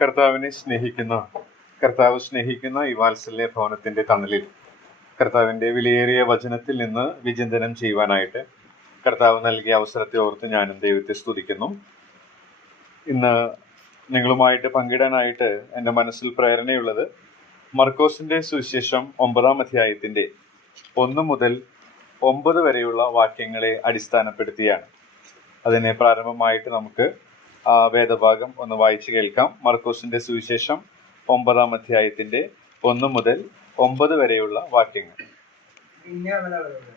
കർത്താവ് സ്നേഹിക്കുന്ന ഈ വാത്സല്യ ഭവനത്തിന്റെ തണലിൽ കർത്താവിന്റെ വിലയേറിയ വചനത്തിൽ നിന്ന് വിചിന്തനം ചെയ്യുവാനായിട്ട് കർത്താവ് നൽകിയ അവസരത്തെ ഓർത്ത് ഞാനും ദൈവത്തെ സ്തുതിക്കുന്നു. ഇന്ന് നിങ്ങളുമായിട്ട് പങ്കിടാനായിട്ട് എൻ്റെ മനസ്സിൽ പ്രേരണയുള്ളത് മർക്കോസിന്റെ സുവിശേഷം 9-ാം അധ്യായത്തിന്റെ 1 മുതൽ 9 വരെയുള്ള വാക്യങ്ങളെ അടിസ്ഥാനപ്പെടുത്തിയാണ്. അതിനെ പ്രാരംഭമായിട്ട് നമുക്ക് വേദഭാഗം ഒന്ന് വായിച്ചു കേൾക്കാം. മർക്കോസിന്റെ സുവിശേഷം 9-ാം അധ്യായത്തിന്റെ 1 മുതൽ 9 വരെയുള്ള വാക്യങ്ങൾ. പിന്നെ അവൻ അവരോട്,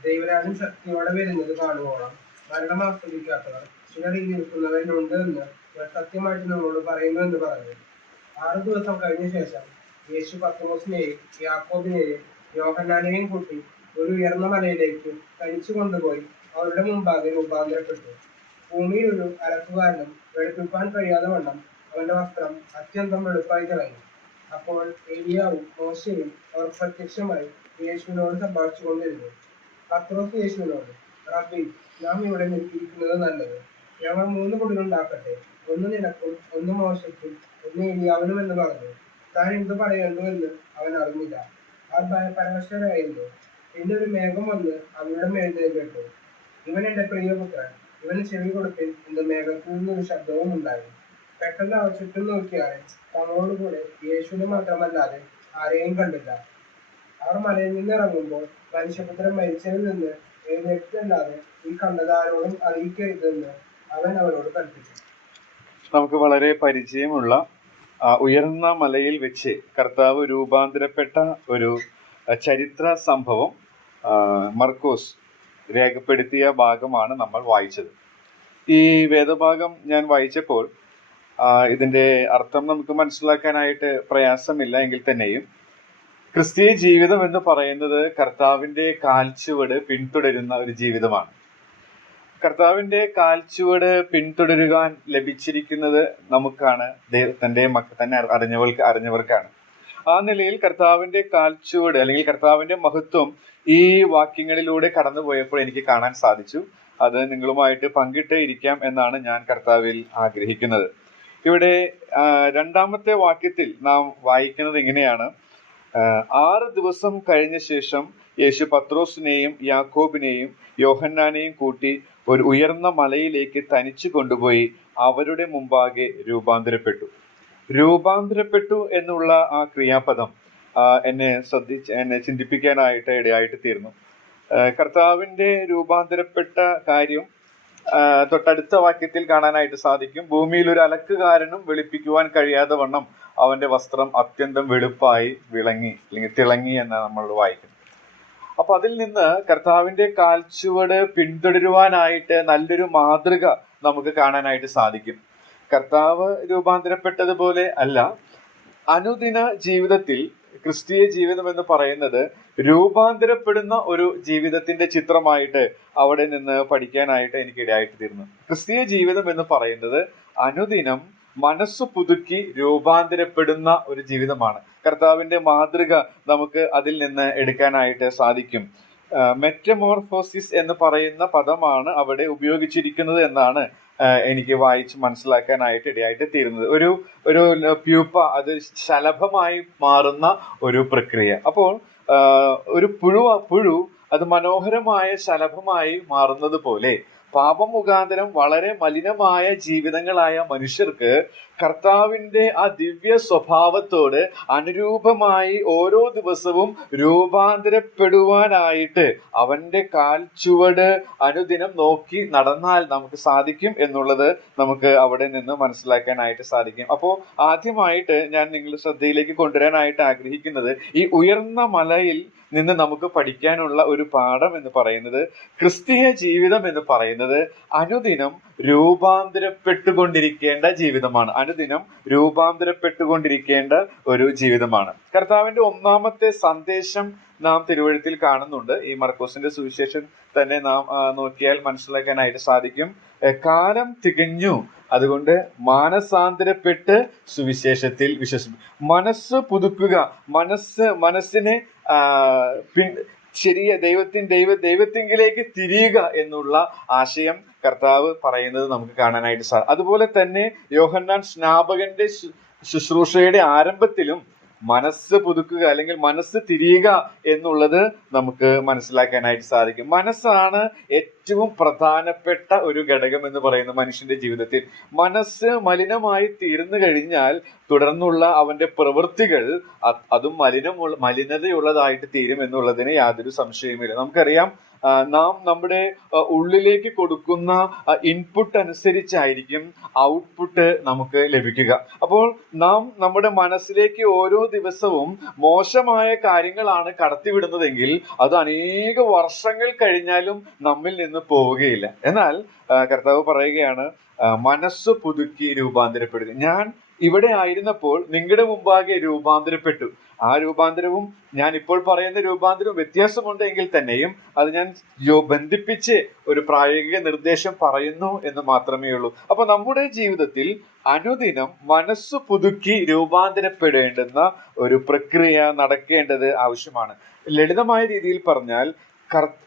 ദൈവരാജ്യം ശക്തിയോടെ വരുന്നത് കാണുവോളം മരണം ആസ്വദിക്കാത്തവർ ചിലർ ഈ നിൽക്കുന്നവരിലുണ്ട് എന്ന് ഞാൻ സത്യമായിട്ട് നിങ്ങളോട് പറയുന്നു എന്ന് പറഞ്ഞു. 6 ദിവസം കഴിഞ്ഞ ശേഷം യേശു പത്രോസിനെയും യാക്കോബിനെയും യോഹന്നാനെയും കൂട്ടി ഒരു ഉയർന്ന മലയിലേക്ക് തനിച്ചു കൊണ്ടുപോയി അവരുടെ മുമ്പാകെ രൂപാന്തരപ്പെട്ടു. ഭൂമിയിൽ ഒരു അലക്കുകാരനും വെളുപ്പിപ്പാൻ കഴിയാതെ വണ്ണം അവന്റെ വസ്ത്രം അത്യന്തം വെളുപ്പായി തിളങ്ങി. അപ്പോൾ ഏലിയാവും മോശയും അവർ പ്രത്യക്ഷമായി യേശുവിനോട് സംഭാഷിച്ചു കൊണ്ടിരുന്നു. പത്രോസ് യേശുവിനോട്, റബ്ബി, നാം ഇവിടെ ഇരിക്കുന്നത് നല്ലത്. ഞങ്ങൾ 3 കുടിലുണ്ടാക്കട്ടെ, ഒന്ന് നിനക്കും, ഒന്ന് മോശയ്ക്കും, ഒന്ന് ഏലിയാവിനും എന്ന് പറഞ്ഞു. താൻ എന്ത് പറയണ്ടു എന്ന് അവൻ അറിഞ്ഞില്ല. അവർ ഭയപരവശരായിരുന്നു. പിന്നെ ഒരു മേഘം വന്ന് അവരുടെ മേൽ നിലപ്പെട്ടു. ഇവൻ എന്റെ പ്രിയപുത്രൻ, ഇവന് ചെവി കൊടുപ്പിൻ എന്ന് മേഘത്തിൽ നിന്നൊരു ശബ്ദവും ഉണ്ടായി. പെട്ടെന്ന് അവർ ചുറ്റും നോക്കിയാൽ തങ്ങളോടുകൂടെ യേശുവിനെ മാത്രമല്ലാതെ ആരെയും കണ്ടില്ല. അവർ മലയിൽ നിന്ന് ഇറങ്ങുമ്പോൾ മനുഷ്യപുത്രൻ മരിച്ചതിൽ നിന്ന് എഴുന്നേറ്റല്ലാതെ ഈ കണ്ടതാരോടും അറിയിക്കരുതെന്ന് അവൻ അവരോട് കൽപ്പിച്ചു. നമുക്ക് വളരെ പരിചയമുള്ള ഉയർന്ന മലയിൽ വെച്ച് കർത്താവ് രൂപാന്തരപ്പെട്ട ഒരു ചരിത്ര സംഭവം മർക്കോസ് രേഖപ്പെടുത്തിയ ഭാഗമാണ് നമ്മൾ വായിച്ചത്. ഈ വേദഭാഗം ഞാൻ വായിച്ചപ്പോൾ ഇതിന്റെ അർത്ഥം നമുക്ക് മനസ്സിലാക്കാനായിട്ട് പ്രയാസമില്ല എങ്കിൽ തന്നെയും ക്രിസ്തീയ ജീവിതം എന്ന് പറയുന്നത് കർത്താവിന്റെ കാൽച്ചുവട് പിന്തുടരുന്ന ഒരു ജീവിതമാണ്. കർത്താവിന്റെ കാൽച്ചുവട് പിന്തുടരുവാൻ ലഭിച്ചിരിക്കുന്നത് നമുക്കാണ്, തന്നെ അറിഞ്ഞവർക്കാണ്. ആ നിലയിൽ കർത്താവിന്റെ കാൽച്ചുവട് അല്ലെങ്കിൽ കർത്താവിന്റെ മഹത്വം ഈ വാക്യങ്ങളിലൂടെ കടന്നുപോയപ്പോൾ എനിക്ക് കാണാൻ സാധിച്ചു. അത് നിങ്ങളുമായിട്ട് പങ്കിട്ടേ ഇരിക്കാം എന്നാണ് ഞാൻ കർത്താവിൽ ആഗ്രഹിക്കുന്നത്. ഇവിടെ 2-ാമത്തെ വാക്യത്തിൽ നാം വായിക്കുന്നത് ഇങ്ങനെയാണ്: 6 ദിവസം കഴിഞ്ഞ ശേഷം യേശു പത്രോസിനെയും യാക്കോബിനെയും യോഹന്നാനെയും കൂട്ടി ഒരു ഉയർന്ന മലയിലേക്ക് തനിച്ചു കൊണ്ടുപോയി അവരുടെ മുമ്പാകെ രൂപാന്തരപ്പെട്ടു എന്നുള്ള ആ ക്രിയാപദം എന്നെ ചിന്തിപ്പിക്കാനായിട്ട് ഇടയായിട്ട് തീർന്നു. കർത്താവിന്റെ രൂപാന്തരപ്പെട്ട കാര്യം തൊട്ടടുത്ത വാക്യത്തിൽ കാണാനായിട്ട് സാധിക്കും. ഭൂമിയിൽ ഒരു അലക്കുകാരനും വെളുപ്പിക്കുവാൻ കഴിയാതെ വണ്ണം അവന്റെ വസ്ത്രം അത്യന്തം വെളുപ്പായി തിളങ്ങി എന്നാണ് നമ്മൾ വായിക്കുന്നത്. അപ്പൊ അതിൽ നിന്ന് കർത്താവിന്റെ കാൽച്ചുവട് പിന്തുടരുവാനായിട്ട് നല്ലൊരു മാതൃക നമുക്ക് കാണാനായിട്ട് സാധിക്കും. കർത്താവ് രൂപാന്തരപ്പെട്ടതുപോലെ അല്ല, അനുദിന ജീവിതത്തിൽ ക്രിസ്തീയ ജീവിതം എന്ന് പറയുന്നത് രൂപാന്തരപ്പെടുന്ന ഒരു ജീവിതത്തിന്റെ ചിത്രമായിട്ട് അവിടെ നിന്ന് പഠിക്കാനായിട്ട് എനിക്ക് ഇടയായിട്ട് തീർന്നു. ക്രിസ്തീയ ജീവിതം എന്ന് പറയുന്നത് അനുദിനം മനസ്സ് പുതുക്കി രൂപാന്തരപ്പെടുന്ന ഒരു ജീവിതമാണ്. കർത്താവിന്റെ മാതൃക നമുക്ക് അതിൽ നിന്ന് എടുക്കാനായിട്ട് സാധിക്കും. മെറ്റമോർഫോസിസ് എന്ന് പറയുന്ന പദമാണ് അവിടെ ഉപയോഗിച്ചിരിക്കുന്നത് എന്നാണ് എനിക്ക് വായിച്ച് മനസ്സിലാക്കാനായിട്ട് ഇടയായിട്ട് തീരുന്നത്. ഒരു പ്യൂപ്പ അത് ശലഭമായി മാറുന്ന ഒരു പ്രക്രിയ. അപ്പോൾ ഒരു പുഴു അത് മനോഹരമായ ശലഭമായി മാറുന്നത് പോലെ പാപം മുഖാന്തരം വളരെ മലിനമായ ജീവിതങ്ങളായ മനുഷ്യർക്ക് കർത്താവിന്റെ ആ ദിവ്യ സ്വഭാവത്തോട് അനുരൂപമായി ഓരോ ദിവസവും രൂപാന്തരപ്പെടുവാനായിട്ട് അവന്റെ കാൽച്ചുവട് അനുദിനം നോക്കി നടന്നാൽ നമുക്ക് സാധിക്കും എന്നുള്ളത് നമുക്ക് അവിടെ നിന്ന് മനസ്സിലാക്കാനായിട്ട് സാധിക്കും. അപ്പോൾ ആദ്യമായിട്ട് ഞാൻ നിങ്ങളുടെ ശ്രദ്ധയിലേക്ക് കൊണ്ടുവരാനായിട്ട് ആഗ്രഹിക്കുന്നത് ഈ ഉയർന്ന മലയിൽ നിന്ന് നമുക്ക് പഠിക്കാനുള്ള ഒരു പാഠം എന്ന് പറയുന്നത്, ക്രിസ്തീയ ജീവിതം എന്ന് പറയുന്നത് അനുദിനം രൂപാന്തരപ്പെട്ടുകൊണ്ടിരിക്കേണ്ട ജീവിതമാണ്. ഒരു ജീവിതമാണ്. കർത്താവിന്റെ 1-ാമത്തെ സന്ദേശം നാം തിരുവഴുത്തിൽ കാണുന്നുണ്ട്. ഈ മർക്കോസിന്റെ സുവിശേഷം തന്നെ നാം നോക്കിയാൽ മനസ്സിലാക്കാനായിട്ട് സാധിക്കും. കാലം തികഞ്ഞു, അതുകൊണ്ട് മാനസാന്തരപ്പെട്ട് സുവിശേഷത്തിൽ വിശ്വസിക്കും. മനസ്സ് പുതുക്കുക, മനസ്സിനെ ദൈവത്തിങ്കിലേക്ക് തിരിയുക എന്നുള്ള ആശയം കർത്താവ് പറയുന്നത് നമുക്ക് കാണാനായിട്ട് സാധിക്കും. അതുപോലെ തന്നെ യോഹന്നാൻ സ്നാപകന്റെ ശുശ്രൂഷയുടെ ആരംഭത്തിലും മനസ്സ് പുതുക്കുക അല്ലെങ്കിൽ മനസ്സ് തിരിയുക എന്നുള്ളത് നമുക്ക് മനസ്സിലാക്കാനായിട്ട് സാധിക്കും. മനസ്സാണ് ഏറ്റവും പ്രധാനപ്പെട്ട ഒരു ഘടകം എന്ന് പറയുന്ന മനുഷ്യന്റെ ജീവിതത്തിൽ. മനസ്സ് മലിനമായി തീർന്നു കഴിഞ്ഞാൽ തുടർന്നുള്ള അവന്റെ പ്രവൃത്തികൾ അതും മലിനതയുള്ളതായിട്ട് തീരും എന്നുള്ളതിന് യാതൊരു സംശയവുമില്ല. നമുക്കറിയാം, നാം നമ്മുടെ ഉള്ളിലേക്ക് കൊടുക്കുന്ന ഇൻപുട്ട് അനുസരിച്ചായിരിക്കും ഔട്ട്പുട്ട് നമുക്ക് ലഭിക്കുക. അപ്പോൾ നാം നമ്മുടെ മനസ്സിലേക്ക് ഓരോ ദിവസവും മോശമായ കാര്യങ്ങളാണ് കടത്തിവിടുന്നതെങ്കിൽ അത് അനേക വർഷങ്ങൾ കഴിഞ്ഞാലും നമ്മിൽ നിന്ന് പോവുകയില്ല. എന്നാൽ കർത്താവ് പറയുകയാണ്, മനസ്സ് പുതുക്കി രൂപാന്തരപ്പെടുക. ഞാൻ ഇവിടെ ആയിരുന്നപ്പോൾ നിങ്ങളുടെ മുമ്പാകെ രൂപാന്തരപ്പെട്ടു. ആ രൂപാന്തരവും ഞാൻ ഇപ്പോൾ പറയുന്ന രൂപാന്തരവും വ്യത്യാസമുണ്ടെങ്കിൽ തന്നെയും അത് ഞാൻ ബന്ധിപ്പിച്ച് ഒരു പ്രായോഗിക നിർദ്ദേശം പറയുന്നു എന്ന് മാത്രമേ ഉള്ളൂ. അപ്പൊ നമ്മുടെ ജീവിതത്തിൽ അനുദിനം മനസ്സ് പുതുക്കി രൂപാന്തരപ്പെടേണ്ടുന്ന ഒരു പ്രക്രിയ നടക്കേണ്ടത് ആവശ്യമാണ്. ലളിതമായ രീതിയിൽ പറഞ്ഞാൽ,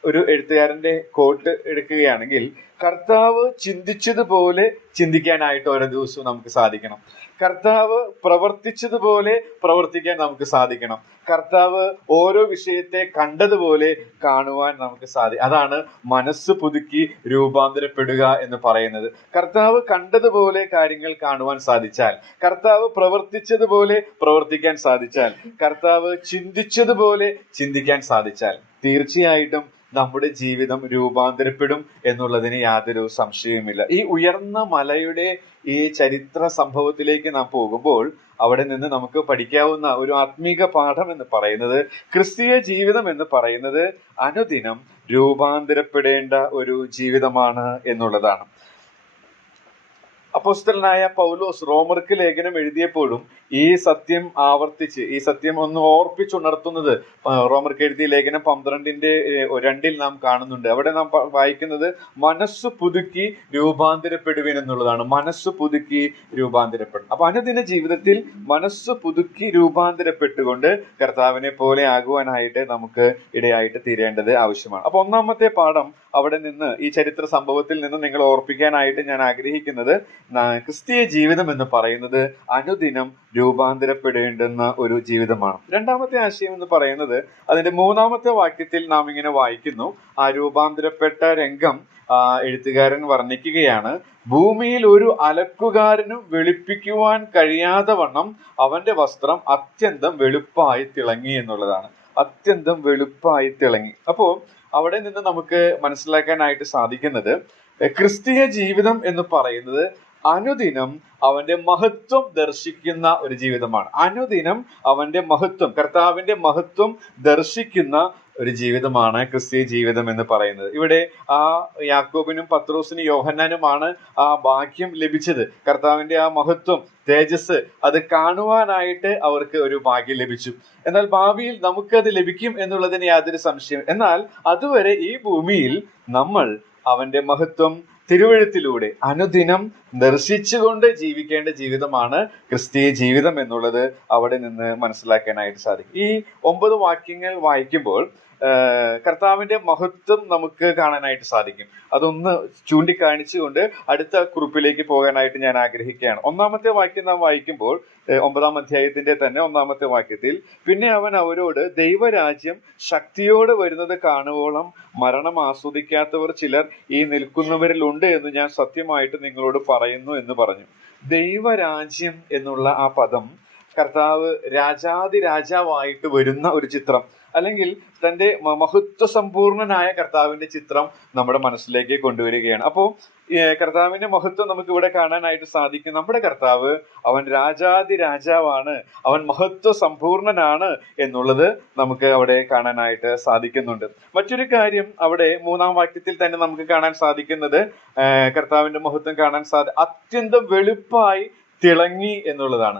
ഒരു എഴുത്തുകാരന്റെ കോട്ട് എടുക്കുകയാണെങ്കിൽ, കർത്താവ് ചിന്തിച്ചതുപോലെ ചിന്തിക്കാനായിട്ട് ഓരോ ദിവസവും നമുക്ക് സാധിക്കണം. കർത്താവ് പ്രവർത്തിച്ചതുപോലെ പ്രവർത്തിക്കാൻ നമുക്ക് സാധിക്കണം. കർത്താവ് ഓരോ വിഷയത്തെ കണ്ടതുപോലെ കാണുവാൻ നമുക്ക് സാധിക്കും. അതാണ് മനസ്സ് പുതുക്കി രൂപാന്തരപ്പെടുക എന്ന് പറയുന്നത്. കർത്താവ് കണ്ടതുപോലെ കാര്യങ്ങൾ കാണുവാൻ സാധിച്ചാൽ, കർത്താവ് പ്രവർത്തിച്ചതുപോലെ പ്രവർത്തിക്കാൻ സാധിച്ചാൽ, കർത്താവ് ചിന്തിച്ചതുപോലെ ചിന്തിക്കാൻ സാധിച്ചാൽ തീർച്ചയായിട്ടും നമ്മുടെ ജീവിതം രൂപാന്തരപ്പെടും എന്നുള്ളതിന് യാതൊരു സംശയവുമില്ല. ഈ ഉയർന്ന മലയുടെ ഈ ചരിത്ര സംഭവത്തിലേക്ക് നാം പോകുമ്പോൾ അവിടെ നിന്ന് നമുക്ക് പഠിക്കാവുന്ന ഒരു ആത്മീക പാഠം എന്ന് പറയുന്നത്, ക്രിസ്തീയ ജീവിതം എന്ന് പറയുന്നത് അനുദിനം രൂപാന്തരപ്പെടേണ്ട ഒരു ജീവിതമാണ് എന്നുള്ളതാണ്. അപ്പോസ്തലനായ പൗലോസ് റോമർക്ക് ലേഖനം എഴുതിയപ്പോഴും ഈ സത്യം ആവർത്തിച്ച്, ഈ സത്യം ഒന്ന് ഓർപ്പിച്ചുണർത്തുന്നത് റോമർക്ക് എഴുതിയ ലേഖനം 12:2 നാം കാണുന്നുണ്ട്. അവിടെ നാം വായിക്കുന്നത് മനസ്സ് പുതുക്കി രൂപാന്തരപ്പെടുവിൻ എന്നുള്ളതാണ്. മനസ്സ് പുതുക്കി രൂപാന്തരപ്പെടും. അപ്പൊ അനുദിന ജീവിതത്തിൽ മനസ്സ് പുതുക്കി രൂപാന്തരപ്പെട്ടുകൊണ്ട് കർത്താവിനെ പോലെ ആകുവാനായിട്ട് നമുക്ക് ഇടയായിട്ട് തീരേണ്ടത് ആവശ്യമാണ്. അപ്പൊ ഒന്നാമത്തെ പാഠം അവിടെ നിന്ന്, ഈ ചരിത്ര സംഭവത്തിൽ നിന്ന് നിങ്ങൾ ഓർപ്പിക്കാനായിട്ട് ഞാൻ ആഗ്രഹിക്കുന്നത്, ക്രിസ്തീയ ജീവിതം എന്ന് പറയുന്നത് അനുദിനം രൂപാന്തരപ്പെടേണ്ടുന്ന ഒരു ജീവിതമാണ്. രണ്ടാമത്തെ ആശയം എന്ന് പറയുന്നത്, അതിന്റെ 3-ാമത്തെ വാക്യത്തിൽ നാം ഇങ്ങനെ വായിക്കുന്നു, ആ രൂപാന്തരപ്പെട്ട രംഗം എഴുത്തുകാരൻ വർണ്ണിക്കുകയാണ്. ഭൂമിയിൽ ഒരു അലക്കുകാരനും വെളുപ്പിക്കുവാൻ കഴിയാതെ വണ്ണം അവന്റെ വസ്ത്രം അത്യന്തം വെളുപ്പായി തിളങ്ങി എന്നുള്ളതാണ്. അത്യന്തം വെളുപ്പായി തിളങ്ങി. അപ്പോ അവിടെ നിന്ന് നമുക്ക് മനസ്സിലാക്കാനായിട്ട് സാധിക്കുന്നത്, ക്രിസ്തീയ ജീവിതം എന്ന് പറയുന്നത് അനുദിനം അവന്റെ മഹത്വം ദർശിക്കുന്ന ഒരു ജീവിതമാണ്. അനുദിനം അവന്റെ മഹത്വം, കർത്താവിന്റെ മഹത്വം ദർശിക്കുന്ന ഒരു ജീവിതമാണ് ക്രിസ്തീയ ജീവിതം എന്ന് പറയുന്നത്. ഇവിടെ ആ യാക്കോബിനും പത്രോസിനും യോഹന്നാനുമാണ് ആ ഭാഗ്യം ലഭിച്ചത്. കർത്താവിന്റെ ആ മഹത്വം, തേജസ് അത് കാണുവാനായിട്ട് അവർക്ക് ഒരു ഭാഗ്യം ലഭിച്ചു. എന്നാൽ ഭാവിയിൽ നമുക്കത് ലഭിക്കും എന്നുള്ളതിന് യാതൊരു സംശയം. എന്നാൽ അതുവരെ ഈ ഭൂമിയിൽ നമ്മൾ അവന്റെ മഹത്വം തിരുവഴുത്തിലൂടെ അനുദിനം ദർശിച്ചുകൊണ്ട് ജീവിക്കേണ്ട ജീവിതമാണ് ക്രിസ്തീയ ജീവിതം എന്നുള്ളത് അവിടെ നിന്ന് മനസ്സിലാക്കാനായിട്ട് സാധിക്കും. ഈ 9 വാക്യങ്ങൾ വായിക്കുമ്പോൾ കർത്താവിന്റെ മഹത്വം നമുക്ക് കാണാനായിട്ട് സാധിക്കും. അതൊന്ന് ചൂണ്ടിക്കാണിച്ചുകൊണ്ട് അടുത്ത കുറിപ്പിലേക്ക് പോകാനായിട്ട് ഞാൻ ആഗ്രഹിക്കുകയാണ്. 1-ാമത്തെ വാക്യം നാം വായിക്കുമ്പോൾ 9-ാം അധ്യായത്തിന്റെ തന്നെ 1-ാമത്തെ വാക്യത്തിൽ, പിന്നെ അവൻ അവരോട്, ദൈവരാജ്യം ശക്തിയോടെ വരുന്നത് കാണുവോളം മരണം ആസ്വദിക്കാത്തവർ ചിലർ ഈ നിൽക്കുന്നവരിലുണ്ട് എന്ന് ഞാൻ സത്യമായിട്ട് നിങ്ങളോട് പറയുന്നു എന്ന് പറഞ്ഞു. ദൈവരാജ്യം എന്നുള്ള ആ പദം കർത്താവ് രാജാതിരാജാവായിട്ട് വരുന്ന ഒരു ചിത്രം, അല്ലെങ്കിൽ തന്റെ മഹത്വ സമ്പൂർണനായ കർത്താവിന്റെ ചിത്രം നമ്മുടെ മനസ്സിലേക്ക് കൊണ്ടുവരികയാണ്. അപ്പോൾ കർത്താവിന്റെ മഹത്വം നമുക്ക് ഇവിടെ കാണാനായിട്ട് സാധിക്കും. നമ്മുടെ കർത്താവ് അവൻ രാജാതിരാജാവാണ്, അവൻ മഹത്വ സമ്പൂർണനാണ് എന്നുള്ളത് നമുക്ക് അവിടെ കാണാനായിട്ട് സാധിക്കുന്നുണ്ട്. മറ്റൊരു കാര്യം അവിടെ 3-ാം വാക്യത്തിൽ തന്നെ നമുക്ക് കാണാൻ സാധിക്കുന്നത്, കർത്താവിന്റെ മഹത്വം കാണാൻ അത്യന്തം വെളുപ്പായി തിളങ്ങി എന്നുള്ളതാണ്.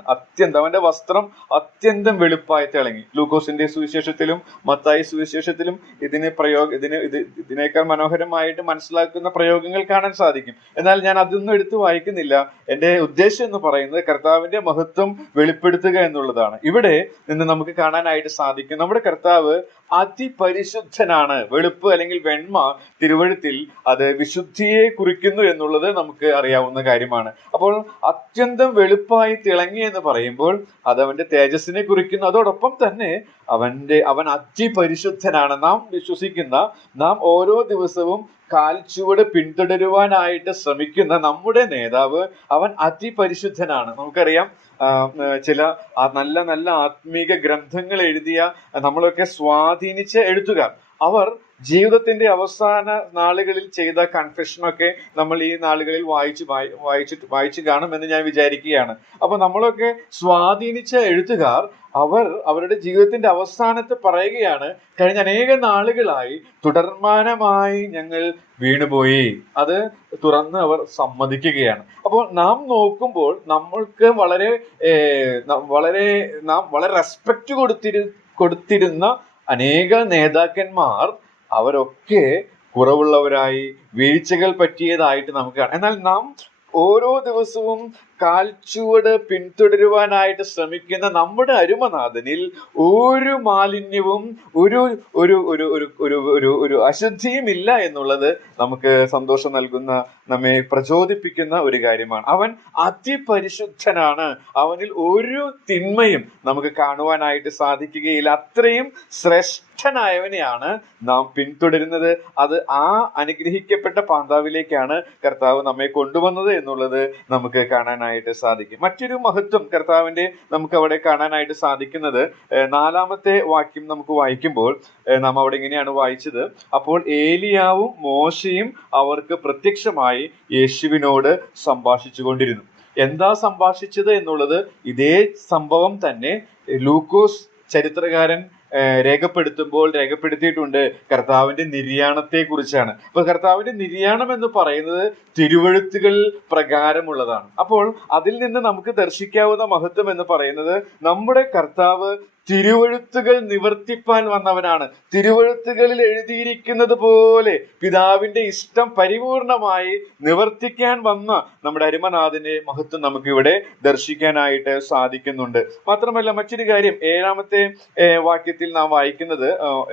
അവന്റെ വസ്ത്രം അത്യന്തം വെളുപ്പായി തിളങ്ങി. ലൂക്കോസിന്റെ സുവിശേഷത്തിലും മത്തായി സുവിശേഷത്തിലും ഇതിനേക്കാൾ മനോഹരമായിട്ട് മനസ്സിലാക്കുന്ന പ്രയോഗങ്ങൾ കാണാൻ സാധിക്കും. എന്നാൽ ഞാൻ അതൊന്നും എടുത്തു വായിക്കുന്നില്ല. എന്റെ ഉദ്ദേശം എന്ന് പറയുന്നത് കർത്താവിന്റെ മഹത്വം വെളിപ്പെടുത്തുക എന്നുള്ളതാണ്. ഇവിടെ നിന്ന് നമുക്ക് കാണാനായിട്ട് സാധിക്കും നമ്മുടെ കർത്താവ് അതിപരിശുദ്ധനാണ്. വെളുപ്പ് അല്ലെങ്കിൽ വെണ്മ തിരുവഴുത്തിൽ അത് വിശുദ്ധിയെ കുറിക്കുന്നു എന്നുള്ളത് നമുക്ക് അറിയാവുന്ന കാര്യമാണ്. അപ്പോൾ അത്യന്തം വെളുപ്പായി തിളങ്ങി എന്ന് പറയുമ്പോൾ അത് അവന്റെ തേജസ്സിനെ കുറിക്കുന്നു. അതോടൊപ്പം തന്നെ അവൻ അതിപരിശുദ്ധനാണ്. നാം വിശ്വസിക്കുന്ന, നാം ഓരോ ദിവസവും കാൽച്ചുവട് പിന്തുടരുവാനായിട്ട് ശ്രമിക്കുന്ന നമ്മുടെ നേതാവ് അവൻ അതിപരിശുദ്ധനാണ്. നമുക്കറിയാം ചില നല്ല നല്ല ആത്മീക ഗ്രന്ഥങ്ങൾ എഴുതിയ, നമ്മളൊക്കെ സ്വാധീനിച്ച എഴുത്തുകാർ, അവർ ജീവിതത്തിന്റെ അവസാന നാളുകളിൽ ചെയ്ത കൺഫെഷനൊക്കെ നമ്മൾ ഈ നാളുകളിൽ വായിച്ചു കാണുമെന്ന് ഞാൻ വിചാരിക്കുകയാണ്. അപ്പൊ നമ്മളൊക്കെ സ്വാധീനിച്ച എഴുത്തുകാർ അവരുടെ ജീവിതത്തിന്റെ അവസാനത്ത് പറയുകയാണ്, കഴിഞ്ഞ അനേക നാളുകളായി തുടർമാനമായി ഞങ്ങൾ വീണുപോയി. അത് തുറന്ന് അവർ സമ്മതിക്കുകയാണ്. അപ്പോൾ നാം നോക്കുമ്പോൾ നമ്മൾക്ക് നാം വളരെ റെസ്പെക്ട് കൊടുത്തിരുന്ന അനേക നേതാക്കന്മാർ അവരൊക്കെ കുറവുള്ളവരായി, വീഴ്ചകൾ പറ്റിയതായിട്ട് നമുക്ക് കാണാം. എന്നാൽ നാം ഓരോ ദിവസവും കാൽച്ചുവട് പിന്തുടരുവാനായിട്ട് ശ്രമിക്കുന്ന നമ്മുടെ അരുമനാഥനിൽ ഒരു മാലിന്യവും ഒരു ഒരു ഒരു ഒരു ഒരു ഒരു അശുദ്ധിയും ഇല്ല എന്നുള്ളത് നമുക്ക് സന്തോഷം നൽകുന്ന, നമ്മെ പ്രചോദിപ്പിക്കുന്ന ഒരു കാര്യമാണ്. അവൻ അതിപരിശുദ്ധനാണ്. അവനിൽ ഒരു തിന്മയും നമുക്ക് കാണുവാനായിട്ട് സാധിക്കുകയില്ല. അത്രയും ശ്രേഷ്ഠനായവനെയാണ് നാം പിന്തുടരുന്നത്. അത് ആ അനുഗ്രഹിക്കപ്പെട്ട പാന്താവിലേക്കാണ് കർത്താവ് നമ്മെ കൊണ്ടുവന്നത് എന്നുള്ളത് നമുക്ക് കാണാനായിട്ട് സാധിക്കും. മറ്റൊരു മഹത്വം കർത്താവിന്റെ നമുക്ക് അവിടെ കാണാനായിട്ട് സാധിക്കുന്നത് 4-ാമത്തെ വാക്യം നമുക്ക് വായിക്കുമ്പോൾ നാം അവിടെ ഇങ്ങനെയാണ് വായിച്ചത്: അപ്പോൾ ഏലിയാവും മോശയും അവർക്ക് പ്രത്യക്ഷമായി യേശുവിനോട് സംഭാഷിച്ചു കൊണ്ടിരുന്നു. എന്താ സംഭാഷിച്ചത് എന്നുള്ളത് ഇതേ സംഭവം തന്നെ ലൂക്കോസ് ചരിത്രകാരൻ രേഖപ്പെടുത്തിയിട്ടുണ്ട്. കർത്താവിന്റെ നിര്യാണത്തെ കുറിച്ചാണ്. അപ്പൊ കർത്താവിന്റെ നിര്യാണം എന്ന് പറയുന്നത് തിരുവഴുത്തുകൾ പ്രകാരമുള്ളതാണ്. അപ്പോൾ അതിൽ നിന്ന് നമുക്ക് ദർശിക്കാവുന്ന മഹത്വം എന്ന് പറയുന്നത് നമ്മുടെ കർത്താവ് തിരുവഴുത്തുകൾ നിവർത്തിപ്പാൻ വന്നവനാണ്. തിരുവഴുത്തുകളിൽ എഴുതിയിരിക്കുന്നത് പോലെ പിതാവിന്റെ ഇഷ്ടം പരിപൂർണമായി നിവർത്തിക്കാൻ വന്ന നമ്മുടെ അരുമനാഥന്റെ മഹത്വം നമുക്ക് ഇവിടെ ദർശിക്കാനായിട്ട് സാധിക്കുന്നുണ്ട്. മാത്രമല്ല മറ്റൊരു കാര്യം 7-ാമത്തെ വാക്യത്തിൽ നാം വായിക്കുന്നത്,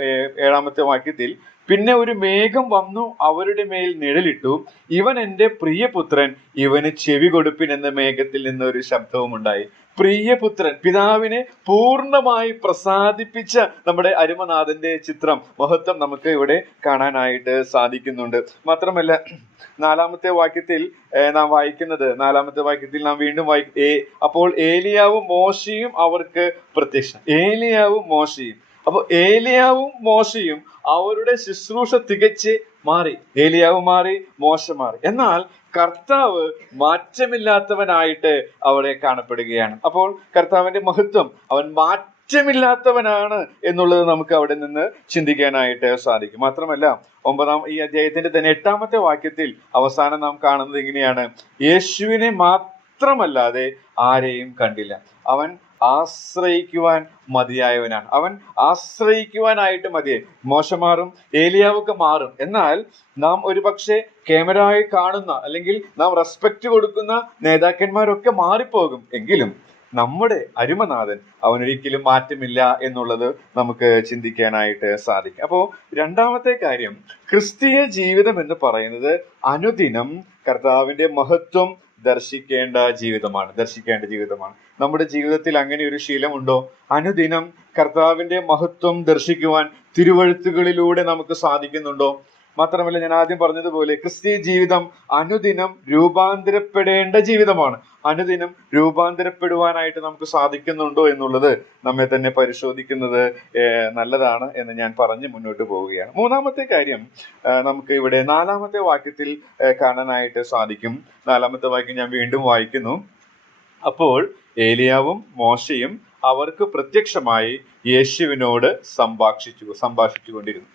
7-ാമത്തെ വാക്യത്തിൽ, പിന്നെ ഒരു മേഘം വന്നു അവരുടെ മേൽ നിഴലിട്ടു, ഇവൻ എൻ്റെ പ്രിയപുത്രൻ, ഇവന് ചെവി കൊടുപ്പിൻ എന്ന മേഘത്തിൽ നിന്ന് ഒരു ശബ്ദവും ഉണ്ടായി. പ്രിയപുത്രൻ, പിതാവിനെ പൂർണ്ണമായി പ്രസാദിപ്പിച്ച നമ്മുടെ അരുമനാഥന്റെ ചിത്രം, മഹത്വം നമുക്ക് ഇവിടെ കാണാനായിട്ട് സാധിക്കുന്നുണ്ട്. മാത്രമല്ല 4-ാമത്തെ വാക്യത്തിൽ നാം വായിക്കുന്നത്, 4-ാമത്തെ വാക്യത്തിൽ നാം വീണ്ടും അപ്പോൾ ഏലിയാവും മോശയും അവർക്ക് പ്രത്യക്ഷം. ഏലിയാവും മോശയും, അപ്പൊ ഏലിയാവും മോശയും അവരുടെ ശുശ്രൂഷ തികച്ച് മാറി. ഏലിയാവ് മാറി, മോശ മാറി. എന്നാൽ കർത്താവ് മാറ്റമില്ലാത്തവനായിട്ട് അവിടെ കാണപ്പെടുകയാണ്. അപ്പോൾ കർത്താവിന്റെ മഹത്വം, അവൻ മാറ്റമില്ലാത്തവനാണ് എന്നുള്ളത് നമുക്ക് അവിടെ നിന്ന് ചിന്തിക്കാനായിട്ട് സാധിക്കും. മാത്രമല്ല ഈ അധ്യായത്തിന്റെ തന്നെ 8-ാമത്തെ വാക്യത്തിൽ അവസാനം നാം കാണുന്നത് ഇങ്ങനെയാണ്: യേശുവിനെ മാത്രമല്ലാതെ ആരെയും കണ്ടില്ല. അവൻ ആശ്രയിക്കുവാൻ മതിയായവനാണ്. അവൻ ആശ്രയിക്കുവാനായിട്ട് മതിയായി. മോശ മാറും, ഏലിയാവൊക്കെ മാറും. എന്നാൽ നാം ഒരുപക്ഷെ ക്യാമറയിൽ കാണുന്ന അല്ലെങ്കിൽ നാം റെസ്പെക്ട് കൊടുക്കുന്ന നേതാക്കന്മാരൊക്കെ മാറിപ്പോകും. എങ്കിലും നമ്മുടെ അരുമനാഥൻ അവനൊരിക്കലും മാറ്റമില്ല എന്നുള്ളത് നമുക്ക് ചിന്തിക്കാനായിട്ട് സാധിക്കും. അപ്പോൾ 2-ാമത്തെ കാര്യം, ക്രിസ്തീയ ജീവിതം എന്ന് പറയുന്നത് അനുദിനം കർത്താവിന്റെ മഹത്വം ദർശിക്കേണ്ട ജീവിതമാണ്. നമ്മുടെ ജീവിതത്തിൽ അങ്ങനെ ഒരു ശീലമുണ്ടോ? അനുദിനം കർത്താവിന്റെ മഹത്വം ദർശിക്കുവാൻ തിരുവഴുത്തുകളിലൂടെ നമുക്ക് സാധിക്കുന്നുണ്ടോ? മാത്രമല്ല ഞാൻ ആദ്യം പറഞ്ഞതുപോലെ ക്രിസ്തീയ ജീവിതം അനുദിനം രൂപാന്തരപ്പെടേണ്ട ജീവിതമാണ്. അനുദിനം രൂപാന്തരപ്പെടുവാനായിട്ട് നമുക്ക് സാധിക്കുന്നുണ്ടോ എന്നുള്ളത് നമ്മെ തന്നെ പരിശോധിക്കുന്നത് നല്ലതാണ് എന്ന് ഞാൻ പറഞ്ഞ് മുന്നോട്ട് പോവുകയാണ്. 3-ാമത്തെ കാര്യം നമുക്ക് ഇവിടെ 4-ാമത്തെ വാക്യത്തിൽ കാണാനായിട്ട് സാധിക്കും. 4-ാമത്തെ വാക്യം ഞാൻ വീണ്ടും വായിക്കുന്നു: അപ്പോൾ ഏലിയാവും മോശയും അവർക്ക് പ്രത്യക്ഷമായി യേശുവിനോട് സംഭാഷിച്ചു കൊണ്ടിരുന്നു.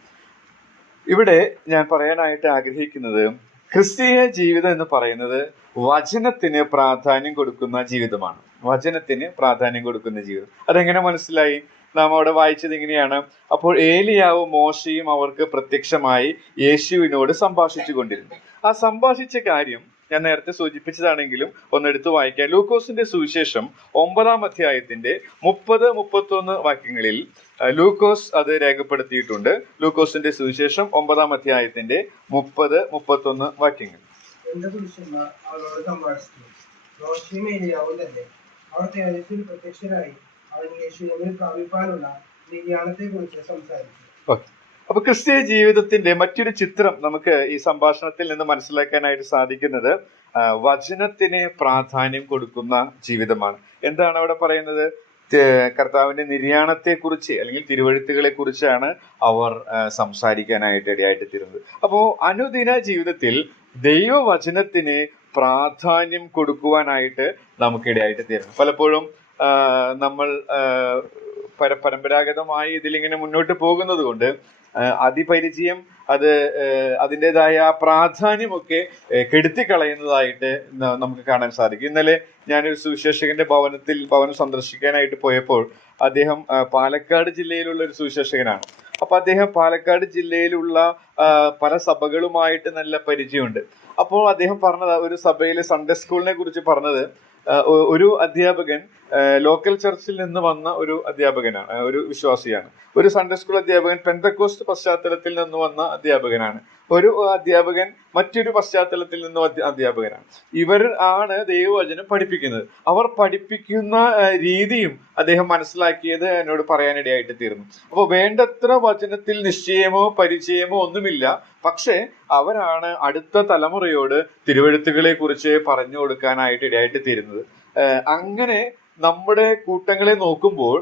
ഇവിടെ ഞാൻ പറയാനായിട്ട് ആഗ്രഹിക്കുന്നത്, ക്രിസ്തീയ ജീവിതം എന്ന് പറയുന്നത് വചനത്തിന് പ്രാധാന്യം കൊടുക്കുന്ന ജീവിതമാണ്. വചനത്തിന് പ്രാധാന്യം കൊടുക്കുന്ന ജീവിതം. അതെങ്ങനെ മനസ്സിലായി? നാം അവിടെ വായിച്ചത് ഇങ്ങനെയാണ്: അപ്പോൾ ഏലിയാവും മോശയും അവർക്ക് പ്രത്യക്ഷമായി യേശുവിനോട് സംഭാഷിച്ചു കൊണ്ടിരുന്നു. ആ സംഭാഷിച്ച കാര്യം ഞാൻ നേരത്തെ സൂചിപ്പിച്ചതാണെങ്കിലും ഒന്നെടുത്ത് വായിക്കാം. ലൂക്കോസിന്റെ സുവിശേഷം 9-ാം അധ്യായത്തിന്റെ 30-31 വാക്യങ്ങളിൽ ലൂക്കോസ് അത് രേഖപ്പെടുത്തിയിട്ടുണ്ട്. ലൂക്കോസിന്റെ സുവിശേഷം 9-ാം അധ്യായത്തിന്റെ 30-31 വാക്യങ്ങൾ. എന്റെ പുരുഷന്മാർ അവളോട് സംഭാഷിച്ചു. മോശയും ഏലിയാവും തന്നെ. അവർ തേജസ്സിൽ പ്രത്യക്ഷരായി അവൻ യേശുവിനെ പ്രാപിപ്പാനുള്ള നിര്യാണത്തെ കുറിച്ച് സംസാരിച്ചു. അപ്പൊ ക്രിസ്തീയ ജീവിതത്തിന്റെ മറ്റൊരു ചിത്രം നമുക്ക് ഈ സംഭാഷണത്തിൽ നിന്ന് മനസ്സിലാക്കാനായിട്ട് സാധിക്കുന്നത് വചനത്തിന് പ്രാധാന്യം കൊടുക്കുന്ന ജീവിതമാണ്. എന്താണ് അവിടെ പറയുന്നത്? കർത്താവിന്റെ നിര്യാണത്തെ കുറിച്ച് അല്ലെങ്കിൽ തിരുവഴുത്തുകളെ കുറിച്ചാണ് അവർ സംസാരിക്കാനായിട്ട് ഇടയായിട്ട് തീരുന്നത്. അപ്പോ അനുദിന ജീവിതത്തിൽ ദൈവവചനത്തിന് പ്രാധാന്യം കൊടുക്കുവാനായിട്ട് നമുക്കിടയായിട്ട് തീരുന്നു. പലപ്പോഴും നമ്മൾ പരമ്പരാഗതമായി ഇതിലിങ്ങനെ മുന്നോട്ട് പോകുന്നത് കൊണ്ട് അതിപരിചയം അത് അതിൻ്റെതായ പ്രാധാന്യമൊക്കെ കെടുത്തിക്കളയുന്നതായിട്ട് നമുക്ക് കാണാൻ സാധിക്കും. ഇന്നലെ ഞാനൊരു സുവിശേഷകന്റെ ഭവനം സന്ദർശിക്കാനായിട്ട് പോയപ്പോൾ അദ്ദേഹം പാലക്കാട് ജില്ലയിലുള്ള ഒരു സുവിശേഷകനാണ്. അപ്പൊ അദ്ദേഹം പാലക്കാട് ജില്ലയിലുള്ള പല സഭകളുമായിട്ട് നല്ല പരിചയമുണ്ട്. അപ്പോൾ അദ്ദേഹം പറഞ്ഞത്, ഒരു സഭയിലെ സൺഡേ സ്കൂളിനെ കുറിച്ച് പറഞ്ഞത്, ഒരു അധ്യാപകൻ ലോക്കൽ ചർച്ചിൽ നിന്ന് വന്ന ഒരു അധ്യാപകനാണ്, ഒരു വിശ്വാസിയാണ്. ഒരു സൺഡേ സ്കൂൾ അധ്യാപകൻ പെന്തക്കോസ്റ്റ് പശ്ചാത്തലത്തിൽ നിന്ന് വന്ന അധ്യാപകനാണ്. ഒരു അധ്യാപകൻ മറ്റൊരു പശ്ചാത്തലത്തിൽ നിന്നും അധ്യാപകനാണ്. ഇവർ ആണ് ദൈവവചനം പഠിപ്പിക്കുന്നത്. അവർ പഠിപ്പിക്കുന്ന രീതിയും അദ്ദേഹം മനസ്സിലാക്കിയത് എന്നോട് പറയാനിടയായിട്ട് തീർന്നു. അപ്പോൾ വേണ്ടത്ര വചനത്തിൽ നിശ്ചയമോ പരിചയമോ ഒന്നുമില്ല, പക്ഷേ അവരാണ് അടുത്ത തലമുറയോട് തിരുവെഴുത്തുകളെ കുറിച്ച് പറഞ്ഞു കൊടുക്കാനായിട്ട് ഇടയായിട്ട് തീരുന്നത്. അങ്ങനെ നമ്മുടെ കൂട്ടങ്ങളെ നോക്കുമ്പോൾ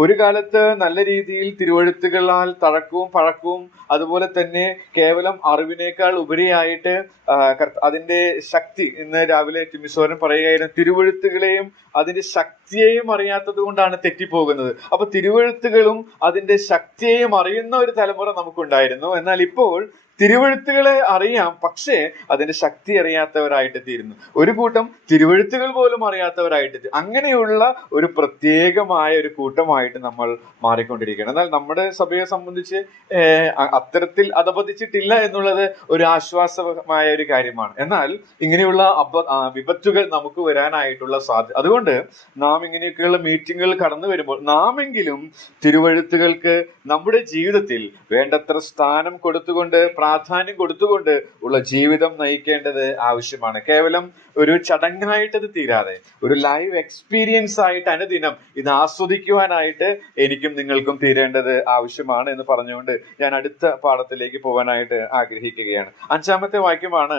ഒരു കാലത്ത് നല്ല രീതിയിൽ തിരുവെഴുത്തുകളാൽ തഴക്കവും പഴക്കവും അതുപോലെ തന്നെ കേവലം അറിവിനേക്കാൾ ഉപരിയായിട്ട് അതിന്റെ ശക്തി, ഇന്ന് രാവിലെ ടിമിസോരൻ പറയുകയായിരുന്നു, തിരുവെഴുത്തുകളെയും അതിന്റെ ശക്തിയെയും അറിയാത്തത് കൊണ്ടാണ് തെറ്റിപ്പോകുന്നത്. അപ്പൊ തിരുവെഴുത്തുകളും അതിന്റെ ശക്തിയെയും അറിയുന്ന ഒരു തലമുറ നമുക്കുണ്ടായിരുന്നു. എന്നാൽ ഇപ്പോൾ തിരുവെഴുത്തുകളെ അറിയാം, പക്ഷേ അതിന്റെ ശക്തി അറിയാത്തവരായിട്ട് തീരുന്നു. ഒരു കൂട്ടം തിരുവെഴുത്തുകൾ പോലും അറിയാത്തവരായിട്ട്, അങ്ങനെയുള്ള ഒരു പ്രത്യേകമായ ഒരു കൂട്ടമായിട്ട് നമ്മൾ മാറിക്കൊണ്ടിരിക്കുകയാണ്. എന്നാൽ നമ്മുടെ സഭയെ സംബന്ധിച്ച് അത്തരത്തിൽ അധപതിച്ചിട്ടില്ല എന്നുള്ളത് ഒരു ആശ്വാസമായ ഒരു കാര്യമാണ്. എന്നാൽ ഇങ്ങനെയുള്ള വിപത്തുകൾ നമുക്ക് വരാനായിട്ടുള്ള സാധ്യത, അതുകൊണ്ട് നാം ഇങ്ങനെയൊക്കെയുള്ള മീറ്റിങ്ങുകൾ കടന്നു വരുമ്പോൾ നാമെങ്കിലും തിരുവെഴുത്തുകൾക്ക് നമ്മുടെ ജീവിതത്തിൽ വേണ്ടത്ര സ്ഥാനം കൊടുത്തുകൊണ്ട്, പ്രാധാന്യം കൊടുത്തുകൊണ്ട് ഉള്ള ജീവിതം നയിക്കേണ്ടത് ആവശ്യമാണ്. കേവലം ഒരു ചടങ്ങായിട്ട് അത് തീരാതെ ഒരു ലൈവ് എക്സ്പീരിയൻസ് ആയിട്ട് അനുദിനം ഇത് ആസ്വദിക്കുവാനായിട്ട് എനിക്കും നിങ്ങൾക്കും തീരേണ്ടത് ആവശ്യമാണ് എന്ന് പറഞ്ഞുകൊണ്ട് ഞാൻ അടുത്ത പാഠത്തിലേക്ക് പോകാനായിട്ട് ആഗ്രഹിക്കുകയാണ്. 5-ാമത്തെ വാക്യമാണ്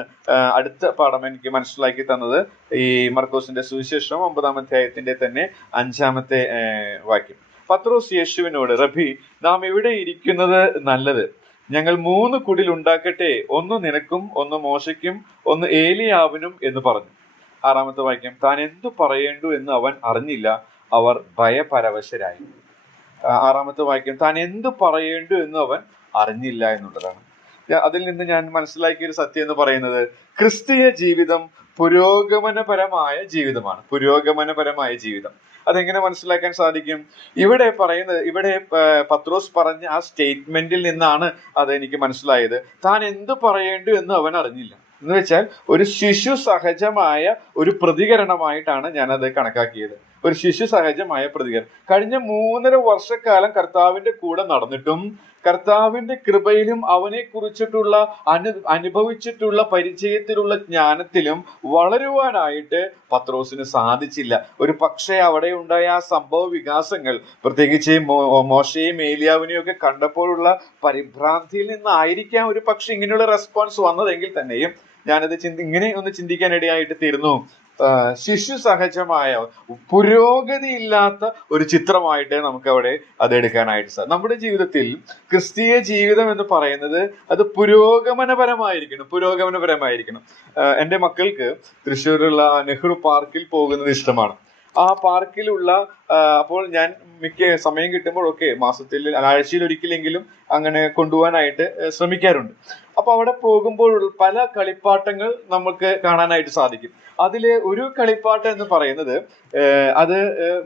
അടുത്ത പാഠം എനിക്ക് മനസ്സിലാക്കി തന്നത്. ഈ മർക്കോസിന്റെ സുവിശേഷം 9-ാം അധ്യായത്തിന്റെ തന്നെ 5-ാമത്തെ വാക്യം. പത്രോസ് യേശുവിനോട്, റബ്ബി, നാം ഇവിടെ ഇരിക്കുന്നത് നല്ലത്. ഞങ്ങൾ 3 കുടിൽ ഉണ്ടാക്കട്ടെ, ഒന്ന് നിനക്കും ഒന്ന് മോശയ്ക്കും ഒന്ന് ഏലിയാവിനും എന്ന് പറഞ്ഞു. 6-ാമത്തെ വാക്യം. താൻ എന്തു പറയേണ്ടു എന്ന് അവൻ അറിഞ്ഞില്ല, അവർ ഭയപരവശരായി. 6-ാമത്തെ വാക്യം. താൻ എന്തു പറയേണ്ടു എന്ന് അവൻ അറിഞ്ഞില്ല എന്നുള്ളതാണ്. അതിൽ നിന്ന് ഞാൻ മനസ്സിലാക്കിയ ഒരു സത്യം എന്ന് പറയുന്നത്, ക്രിസ്തീയ ജീവിതം പുരോഗമനപരമായ ജീവിതമാണ്. പുരോഗമനപരമായ ജീവിതം അതെങ്ങനെ മനസ്സിലാക്കാൻ സാധിക്കും? ഇവിടെ പറയുന്നത്, ഇവിടെ പത്രോസ് പറഞ്ഞ ആ സ്റ്റേറ്റ്മെന്റിൽ നിന്നാണ് അത് എനിക്ക് മനസ്സിലായത്. താൻ എന്ത് പറയേണ്ടു എന്ന് അവൻ അറിഞ്ഞില്ല എന്ന് വെച്ചാൽ ഒരു ശിശു സഹജമായ ഒരു പ്രതികരണമായിട്ടാണ് ഞാനത് കണക്കാക്കിയത്. ഒരു ശിശു സഹജമായ പ്രതികരണം. കഴിഞ്ഞ 3.5 വർഷക്കാലം കർത്താവിന്റെ കൂടെ നടന്നിട്ടും കർത്താവിന്റെ കൃപയിലും അവനെ കുറിച്ചിട്ടുള്ള അനുഭവിച്ചിട്ടുള്ള പരിചയത്തിലുള്ള ജ്ഞാനത്തിലും വളരുവാനായിട്ട് പത്രോസിന് സാധിച്ചില്ല. ഒരു പക്ഷേ അവിടെ ഉണ്ടായ ആ സംഭവ വികാസങ്ങൾ, പ്രത്യേകിച്ച് മോശയെയും ഏലിയാവിനെയും ഒക്കെ കണ്ടപ്പോഴുള്ള പരിഭ്രാന്തിയിൽ നിന്നായിരിക്കാം ഒരു പക്ഷെ ഇങ്ങനെയുള്ള റെസ്പോൺസ് വന്നതെങ്കിൽ തന്നെയും ഞാനത് ഇങ്ങനെ ഒന്ന് ചിന്തിക്കാൻ ഇടയായിട്ട് തീർന്നു. ശിശു സഹജമായ പുരോഗതിയില്ലാത്ത ഒരു ചിത്രമായിട്ട് നമുക്ക് അവിടെ അത് എടുക്കാനായിട്ട് സാധിക്കും. നമ്മുടെ ജീവിതത്തിൽ ക്രിസ്തീയ ജീവിതം എന്ന് പറയുന്നത് അത് പുരോഗമനപരമായിരിക്കണം. എൻ്റെ മക്കൾക്ക് തൃശ്ശൂരുള്ള നെഹ്റു പാർക്കിൽ പോകുന്നത് ഇഷ്ടമാണ്. ആ പാർക്കിലുള്ള അപ്പോൾ ഞാൻ മിക്ക സമയം കിട്ടുമ്പോഴൊക്കെ ആഴ്ചയിൽ ഒരിക്കലെങ്കിലും അങ്ങനെ കൊണ്ടുപോകാനായിട്ട് ശ്രമിക്കാറുണ്ട്. അപ്പൊ അവിടെ പോകുമ്പോൾ പല കളിപ്പാട്ടങ്ങൾ നമുക്ക് കാണാനായിട്ട് സാധിക്കും. അതിലെ ഒരു കളിപ്പാട്ടം എന്ന് പറയുന്നത് അത്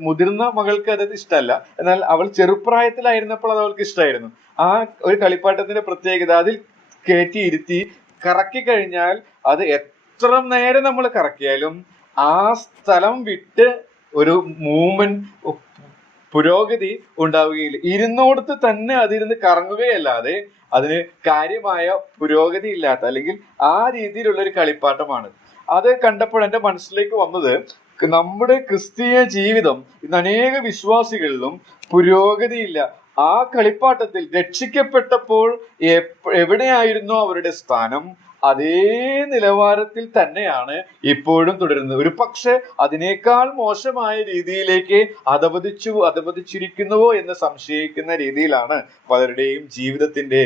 മുതിർന്ന മകൾക്ക് അത് ഇഷ്ടമല്ല, എന്നാൽ അവൾ ചെറുപ്രായത്തിലായിരുന്നപ്പോൾ അത് അവൾക്ക് ഇഷ്ടമായിരുന്നു. ആ ഒരു കളിപ്പാട്ടത്തിന്റെ പ്രത്യേകത, അതിൽ കയറ്റി ഇരുത്തി കറക്കി കഴിഞ്ഞാൽ അത് എത്ര നേരം നമ്മൾ കറക്കിയാലും ആ സ്ഥലം വിട്ട് ഒരു മൂവ്മെന്റ്, പുരോഗതി ഉണ്ടാവുകയില്ല. ഇരുന്നോടത്ത് തന്നെ അതിരുന്ന് കറങ്ങുകയല്ലാതെ അതിന് കാര്യമായ പുരോഗതി ഇല്ലാത്ത, അല്ലെങ്കിൽ ആ രീതിയിലുള്ള ഒരു കളിപ്പാട്ടമാണ്. അത് കണ്ടപ്പോൾ എൻ്റെ മനസ്സിലേക്ക് വന്നത്, നമ്മുടെ ക്രിസ്തീയ ജീവിതം ഇന്ന് അനേക വിശ്വാസികളിലും പുരോഗതിയില്ല. ആ കളിപ്പാട്ടത്തിൽ രക്ഷിക്കപ്പെട്ടപ്പോൾ എവിടെയായിരുന്നോ അവരുടെ സ്ഥാനം, അതേ നിലവാരത്തിൽ തന്നെയാണ് ഇപ്പോഴും തുടരുന്നത്. ഒരു പക്ഷെ അതിനേക്കാൾ മോശമായ രീതിയിലേക്ക് അധപതിച്ചിരിക്കുന്നുവോ എന്ന് സംശയിക്കുന്ന രീതിയിലാണ് പലരുടെയും ജീവിതത്തിന്റെ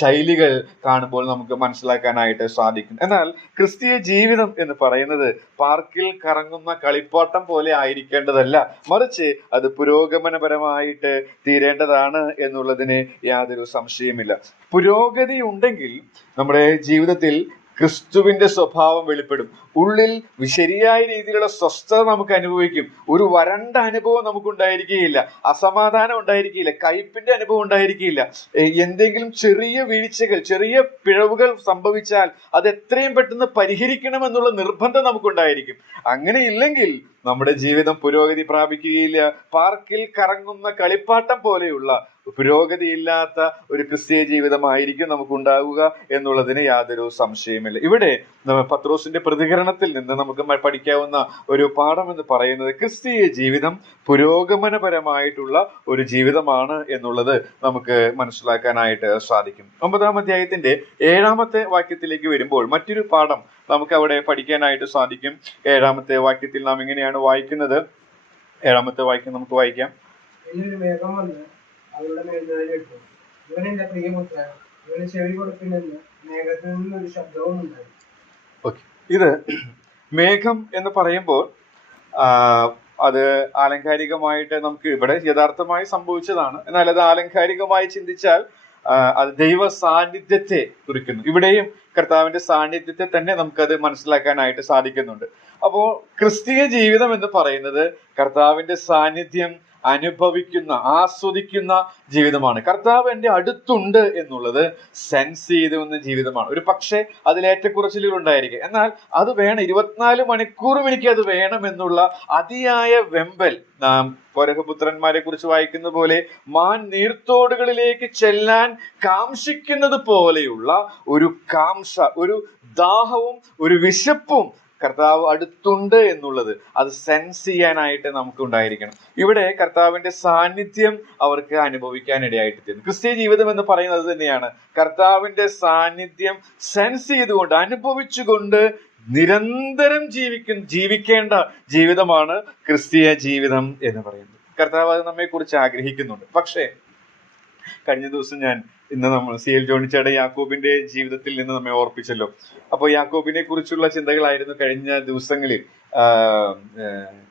ശൈലികൾ കാണുമ്പോൾ നമുക്ക് മനസ്സിലാക്കാനായിട്ട് സാധിക്കും. എന്നാൽ ക്രിസ്തീയ ജീവിതം എന്ന് പറയുന്നത് പാർക്കിൽ കറങ്ങുന്ന കളിപ്പാട്ടം പോലെ ആയിരിക്കേണ്ടതല്ല, മറിച്ച് അത് പുരോഗമനപരമായിട്ട് തീരേണ്ടതാണ് എന്നുള്ളതിന് യാതൊരു സംശയമില്ല. പുരോഗതി ഉണ്ടെങ്കിൽ നമ്മുടെ ജീവിതത്തിൽ ക്രിസ്തുവിന്റെ സ്വഭാവം വെളിപ്പെടും. ഉള്ളിൽ ശരിയായ രീതിയിലുള്ള സ്വസ്ഥത നമുക്ക് അനുഭവിക്കും. ഒരു വരണ്ട അനുഭവം നമുക്ക് ഉണ്ടായിരിക്കുകയില്ല, അസമാധാനം ഉണ്ടായിരിക്കില്ല, കയ്പിന്റെ അനുഭവം ഉണ്ടായിരിക്കില്ല. എന്തെങ്കിലും ചെറിയ വീഴ്ചകൾ, ചെറിയ പിഴവുകൾ സംഭവിച്ചാൽ അത് എത്രയും പെട്ടെന്ന് പരിഹരിക്കണം എന്നുള്ള നിർബന്ധം നമുക്കുണ്ടായിരിക്കും. അങ്ങനെ ഇല്ലെങ്കിൽ നമ്മുടെ ജീവിതം പുരോഗതി പ്രാപിക്കുകയില്ല. പാർക്കിൽ കറങ്ങുന്ന കളിപ്പാട്ടം പോലെയുള്ള പുരോഗതിയില്ലാത്ത ഒരു ക്രിസ്തീയ ജീവിതമായിരിക്കും നമുക്കുണ്ടാവുക എന്നുള്ളതിന് യാതൊരു സംശയമില്ല. ഇവിടെ പത്രോസിന്റെ പ്രതികരണത്തിൽ നിന്ന് നമുക്ക് പഠിക്കാവുന്ന ഒരു പാഠം എന്ന് പറയുന്നത്, ക്രിസ്തീയ ജീവിതം പുരോഗമനപരമായിട്ടുള്ള ഒരു ജീവിതമാണ് എന്നുള്ളത് നമുക്ക് മനസ്സിലാക്കാനായിട്ട് സാധിക്കും. 9-ാം അധ്യായത്തിന്റെ 7-ാമത്തെ വാക്യത്തിലേക്ക് വരുമ്പോൾ മറ്റൊരു പാഠം നമുക്ക് അവിടെ പഠിക്കാനായിട്ട് സാധിക്കും. 7-ാമത്തെ വാക്യത്തിൽ നാം ഇങ്ങനെയാണ് വായിക്കുന്നത്. 7-ാമത്തെ വാക്യം നമുക്ക് വായിക്കാം. അവരുടെ മേൽനിഴലിട്ടു. ഇവൻ എന്റെ പ്രിയപുത്രൻ, ഇവന് ചെവി കൊടുപ്പിനെന്ന് മേഘത്തിൽ നിന്നൊരു ശബ്ദവും ഉണ്ടായി. ഇത് മേഘം എന്ന് പറയുമ്പോൾ അത് ആലങ്കാരികമായിട്ട് നമുക്ക് ഇവിടെ യഥാർത്ഥമായി സംഭവിച്ചതാണ്. എന്നാൽ അത് ആലങ്കാരികമായി ചിന്തിച്ചാൽ അത് ദൈവ സാന്നിധ്യത്തെ കുറിക്കുന്നു. ഇവിടെയും കർത്താവിന്റെ സാന്നിധ്യത്തെ തന്നെ നമുക്കത് മനസ്സിലാക്കാനായിട്ട് സാധിക്കുന്നുണ്ട്. അപ്പോൾ ക്രിസ്തീയ ജീവിതം എന്ന് പറയുന്നത് കർത്താവിന്റെ സാന്നിധ്യം അനുഭവിക്കുന്ന, ആസ്വദിക്കുന്ന ജീവിതമാണ്. കർത്താവ് എൻ്റെ അടുത്തുണ്ട് എന്നുള്ളത് സെൻസ് ചെയ്തുവന്ന ജീവിതമാണ്. ഒരു പക്ഷേ അതിലേറ്റക്കുറച്ചിലുകൾ ഉണ്ടായിരിക്കും, എന്നാൽ അത് വേണം, 24 മണിക്കൂറും എനിക്ക് അത് വേണം എന്നുള്ള അതിയായ വെമ്പൽ. നാം പരഹപുത്രന്മാരെ കുറിച്ച് വായിക്കുന്ന പോലെ മാൻ നീർത്തോടുകളിലേക്ക് ചെല്ലാൻ കാംക്ഷിക്കുന്നത് പോലെയുള്ള ഒരു കാംക്ഷ, ഒരു ദാഹവും ഒരു വിശപ്പും കർത്താവ് അടുത്തുണ്ട് എന്നുള്ളത് അത് സെൻസ് ചെയ്യാനായിട്ട് നമുക്ക് ഉണ്ടായിരിക്കണം. ഇവിടെ കർത്താവിന്റെ സാന്നിധ്യം അവർക്ക് അനുഭവിക്കാനിടയായിട്ട് തീർന്നു. ക്രിസ്തീയ ജീവിതം എന്ന് പറയുന്നത് തന്നെയാണ് കർത്താവിന്റെ സാന്നിധ്യം സെൻസ് ചെയ്തുകൊണ്ട്, അനുഭവിച്ചുകൊണ്ട് നിരന്തരം ജീവിക്കേണ്ട ജീവിതമാണ് ക്രിസ്തീയ ജീവിതം എന്ന് പറയുന്നത്. കർത്താവ് അത് നമ്മെ കുറിച്ച് ആഗ്രഹിക്കുന്നുണ്ട്. പക്ഷേ കഴിഞ്ഞ ദിവസം നമ്മൾ CL ജോണിച്ചയുടെ യാക്കോബിന്റെ ജീവിതത്തിൽ നിന്ന് നമ്മെ ഓർപ്പിച്ചല്ലോ. അപ്പോൾ യാക്കോബിനെ കുറിച്ചുള്ള ചിന്തകളായിരുന്നു കഴിഞ്ഞ ദിവസങ്ങളിൽ.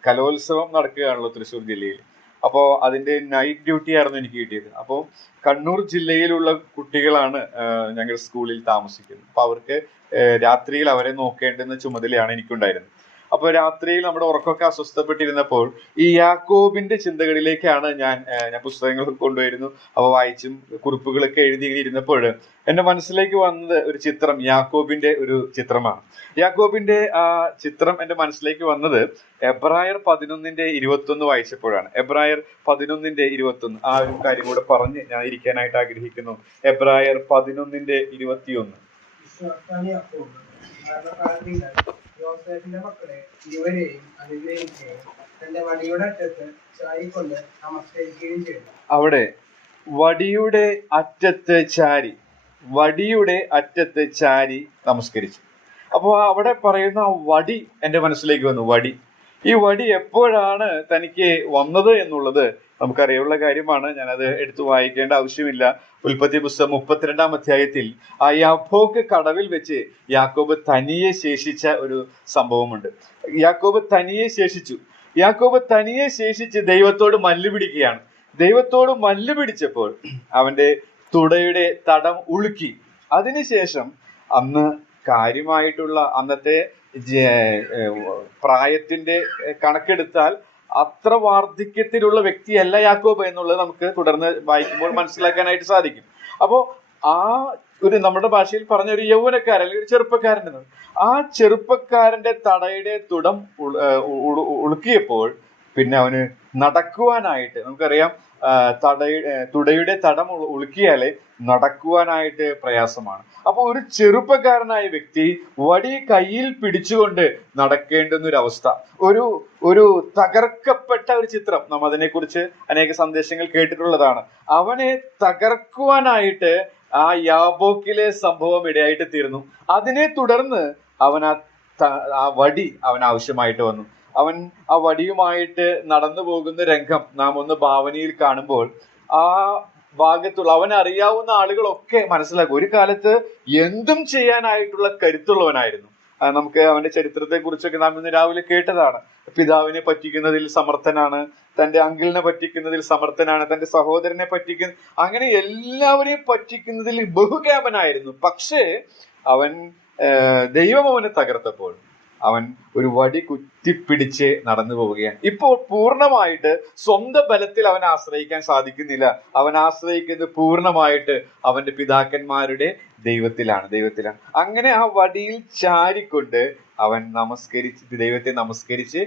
കലോത്സവം നടക്കുകയാണല്ലോ തൃശ്ശൂർ ജില്ലയിൽ. അപ്പോൾ അതിന്റെ നൈറ്റ് ഡ്യൂട്ടി ആയിരുന്നു എനിക്ക് കിട്ടിയത്. അപ്പോൾ കണ്ണൂർ ജില്ലയിലുള്ള കുട്ടികളാണ് ഞങ്ങൾ സ്കൂളിൽ താമസിക്കുന്നത്. അപ്പൊ അവർക്ക് രാത്രിയിൽ അവരെ നോക്കേണ്ടുന്ന ചുമതലയാണ് എനിക്കുണ്ടായിരുന്നത്. അപ്പൊ രാത്രിയിൽ നമ്മുടെ ഉറക്കമൊക്കെ അസ്വസ്ഥപ്പെട്ടിരുന്നപ്പോൾ ഈ യാക്കോബിന്റെ ചിന്തകളിലേക്കാണ് ഞാൻ പുസ്തകങ്ങൾ കൊണ്ടുവരുന്നു. അവ വായിച്ചും കുറിപ്പുകളൊക്കെ എഴുതി ഇരുന്നപ്പോൾ എന്റെ മനസ്സിലേക്ക് വന്നത് ഒരു ചിത്രം, യാക്കോബിന്റെ ഒരു ചിത്രമാണ്. യാക്കോബിന്റെ ആ ചിത്രം എന്റെ മനസ്സിലേക്ക് വന്നത് എബ്രായർ 11:21 വായിച്ചപ്പോഴാണ്. എബ്രായർ 11:21 ആ ഒരു കാര്യം കൂടെ പറഞ്ഞ് ഞാൻ ഇരിക്കാനായിട്ട് ആഗ്രഹിക്കുന്നു. എബ്രായർ 11:21. യോസേഫിന്റെ മക്കളെ ഇരുവരെയും അനുഗ്രഹിക്കുകയും തന്റെ വടിയുടെ അറ്റത്ത് ചാരിക്കൊണ്ട് നമസ്കരിക്കുകയും ചെയ്തു. അവിടെ വടിയുടെ അറ്റത്ത് ചാരി നമസ്കരിച്ചു. അപ്പോൾ അവിടെ പറയുന്ന വടി എൻ്റെ മനസ്സിലേക്ക് വന്നു. ഈ വടി എപ്പോഴാണ് തനിക്ക് വന്നത് എന്നുള്ളത് നമുക്കറിയുള്ള കാര്യമാണ്. ഞാനത് എടുത്തു വായിക്കേണ്ട ആവശ്യമില്ല. ഉൽപ്പത്തി പുസ്തകം 32-ാം അധ്യായത്തിൽ ആ യാബോക്ക് കടവിൽ വെച്ച് യാക്കോബ് തനിയെ ശേഷിച്ച ഒരു സംഭവമുണ്ട്. യാക്കോബ് തനിയെ ശേഷിച്ച് ദൈവത്തോട് മല്ലുപിടിക്കുകയാണ്. ദൈവത്തോട് മല്ലുപിടിച്ചപ്പോൾ അവന്റെ തുടയുടെ തടം ഉളുക്കി. അതിനുശേഷം അന്ന് കാര്യമായിട്ടുള്ള അന്നത്തെ പ്രായത്തിന്റെ കണക്കെടുത്താൽ അത്ര വാർദ്ധക്യത്തിലുള്ള വ്യക്തിയല്ല യാക്കോബ് എന്നുള്ളത് നമുക്ക് തുടർന്ന് വായിക്കുമ്പോൾ മനസ്സിലാക്കാനായിട്ട് സാധിക്കും. അപ്പോ ആ ഒരു നമ്മുടെ ഭാഷയിൽ പറഞ്ഞ ഒരു യൗവനക്കാരൻ അല്ലെങ്കിൽ ഒരു ചെറുപ്പക്കാരൻ, ആ ചെറുപ്പക്കാരന്റെ തടയുടെ തുടം ഉളുക്കിയപ്പോൾ പിന്നെ അവന് നടക്കുവാനായിട്ട്, നമുക്കറിയാം തുടയുടെ തടം ഉളുക്കിയാലേ നടക്കുവാനായിട്ട് പ്രയാസമാണ്. അപ്പൊ ഒരു ചെറുപ്പക്കാരനായ വ്യക്തി വടി കയ്യിൽ പിടിച്ചുകൊണ്ട് നടക്കേണ്ടുന്ന ഒരു അവസ്ഥ, ഒരു തകർക്കപ്പെട്ട ഒരു ചിത്രം. നാം അതിനെക്കുറിച്ച് അനേക സന്ദേശങ്ങൾ കേട്ടിട്ടുള്ളതാണ്. അവനെ തകർക്കുവാനായിട്ട് ആ യാബോക്കിലെ സംഭവം ഇടയായിട്ട് തീർന്നു. അതിനെ തുടർന്ന് അവൻ ആ വടി അവൻ ആവശ്യമായിട്ട് വന്നു. അവൻ ആ വടിയുമായിട്ട് നടന്നു പോകുന്ന രംഗം നാം ഒന്ന് ഭാവനയിൽ കാണുമ്പോൾ ആ ഭാഗത്തുള്ള അവനറിയാവുന്ന ആളുകളൊക്കെ മനസ്സിലാക്കും. ഒരു കാലത്ത് എന്തും ചെയ്യാനായിട്ടുള്ള കരുത്തുള്ളവനായിരുന്നു. നമുക്ക് അവന്റെ ചരിത്രത്തെ കുറിച്ചൊക്കെ നാം ഇന്ന് രാവിലെ കേട്ടതാണ്. പിതാവിനെ പറ്റിക്കുന്നതിൽ സമർത്ഥനാണ്, തന്റെ അങ്കിളിനെ പറ്റിക്കുന്നതിൽ സമർത്ഥനാണ്, തന്റെ സഹോദരനെ അങ്ങനെ എല്ലാവരെയും പറ്റിക്കുന്നതിൽ ബഹുകേമനായിരുന്നു. പക്ഷേ അവൻ ദൈവം അവനെ തകർത്തപ്പോൾ അവൻ ഒരു വടി കുത്തിപ്പിടിച്ച് നടന്നു പോവുകയാണ്. ഇപ്പോൾ പൂർണ്ണമായിട്ട് സ്വന്തം ബലത്തിൽ അവൻ ആശ്രയിക്കാൻ സാധിക്കുന്നില്ല. അവൻ ആശ്രയിക്കുന്നത് പൂർണ്ണമായിട്ട് അവന്റെ പിതാക്കന്മാരുടെ ദൈവത്തിലാണ്. അങ്ങനെ ആ വടിയിൽ ചാരിക്കൊണ്ട് അവൻ ദൈവത്തെ നമസ്കരിച്ച്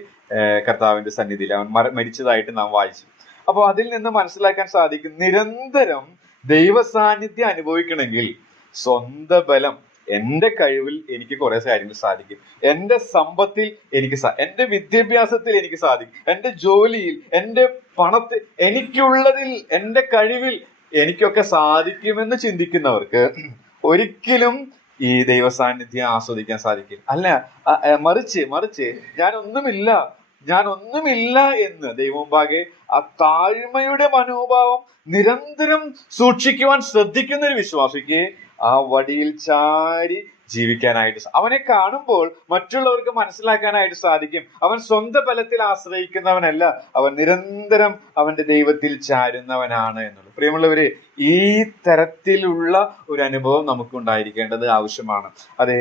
കർത്താവിന്റെ സന്നിധിയിൽ അവൻ മരിച്ചതായിട്ട് നാം വായിച്ചു. അപ്പൊ അതിൽ നിന്ന് മനസ്സിലാക്കാൻ സാധിക്കും, നിരന്തരം ദൈവ സാന്നിധ്യം അനുഭവിക്കണമെങ്കിൽ സ്വന്തം ബലം, എന്റെ കഴിവിൽ എനിക്ക് കുറെ കാര്യങ്ങൾ സാധിക്കും, എന്റെ സമ്പത്തിൽ എനിക്ക് എന്റെ വിദ്യാഭ്യാസത്തിൽ എനിക്ക് സാധിക്കും, എന്റെ ജോലിയിൽ, എന്റെ പണത്തിൽ, എനിക്കുള്ളതിൽ, എന്റെ കഴിവിൽ എനിക്കൊക്കെ സാധിക്കുമെന്ന് ചിന്തിക്കുന്നവർക്ക് ഒരിക്കലും ഈ ദൈവ സാന്നിധ്യം ആസ്വദിക്കാൻ സാധിക്കില്ല. അല്ല, മറിച്ച് ഞാനൊന്നുമില്ല എന്ന് ദൈവമുമ്പാകെ ആ താഴ്മയുടെ മനോഭാവം നിരന്തരം സൂക്ഷിക്കുവാൻ ശ്രദ്ധിക്കുന്ന ഒരു വിശ്വാസിക്ക് ആ വടിയിൽ ചാരി ജീവിക്കാനായിട്ട്, അവനെ കാണുമ്പോൾ മറ്റുള്ളവർക്ക് മനസ്സിലാക്കാനായിട്ട് സാധിക്കും, അവൻ സ്വന്തം ബലത്തിൽ ആശ്രയിക്കുന്നവനല്ല, അവൻ നിരന്തരം അവന്റെ ദൈവത്തിൽ ചാരുന്നവനാണ് എന്നുള്ളത്. പ്രിയമുള്ളവര്, ഈ തരത്തിലുള്ള ഒരു അനുഭവം നമുക്ക് ഉണ്ടായിരിക്കേണ്ടത് ആവശ്യമാണ്. അതെ,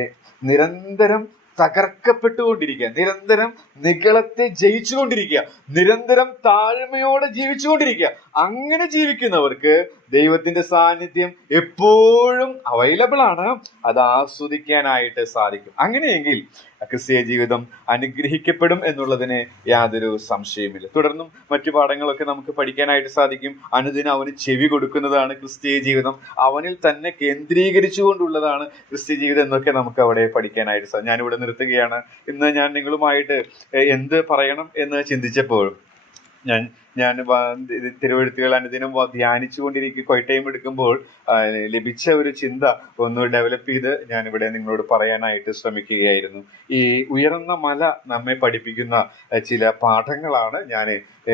നിരന്തരം തകർക്കപ്പെട്ടുകൊണ്ടിരിക്കുക, നിരന്തരം നിഗളത്തെ ജയിച്ചുകൊണ്ടിരിക്കുക, നിരന്തരം താഴ്മയോടെ ജീവിച്ചുകൊണ്ടിരിക്കുക. അങ്ങനെ ജീവിക്കുന്നവർക്ക് ദൈവത്തിന്റെ സാന്നിധ്യം എപ്പോഴും അവൈലബിൾ ആണ്, അത് ആസ്വദിക്കാനായിട്ട് സാധിക്കും. അങ്ങനെയെങ്കിൽ ക്രിസ്തീയ ജീവിതം അനുഗ്രഹിക്കപ്പെടും എന്നുള്ളതിന് യാതൊരു സംശയമില്ല. തുടർന്നും മറ്റു പാഠങ്ങളൊക്കെ നമുക്ക് പഠിക്കാനായിട്ട് സാധിക്കും. അനുദിനം അവന് ചെവി കൊടുക്കുന്നതാണ് ക്രിസ്തീയ ജീവിതം, അവനിൽ തന്നെ കേന്ദ്രീകരിച്ചുകൊണ്ടുള്ളതാണ് ക്രിസ്തീയ ജീവിതം എന്നൊക്കെ നമുക്ക് അവിടെ പഠിക്കാനായിട്ട് സാധിക്കും. ഞാനിവിടെ നിർത്തുകയാണ്. ഇന്ന് ഞാൻ നിങ്ങളുമായിട്ട് എന്ത് പറയണം എന്ന് ചിന്തിച്ചപ്പോൾ ഞാൻ തിരുവെഴുത്തുകൾ അനുദിനം ധ്യാനിച്ചു കൊണ്ടിരിക്കും, ടൈം എടുക്കുമ്പോൾ ലഭിച്ച ഒരു ചിന്ത ഒന്ന് ഡെവലപ്പ് ചെയ്ത് ഞാനിവിടെ നിങ്ങളോട് പറയാനായിട്ട് ശ്രമിക്കുകയായിരുന്നു. ഈ ഉയർന്ന മല നമ്മെ പഠിപ്പിക്കുന്ന ചില പാഠങ്ങളാണ് ഞാൻ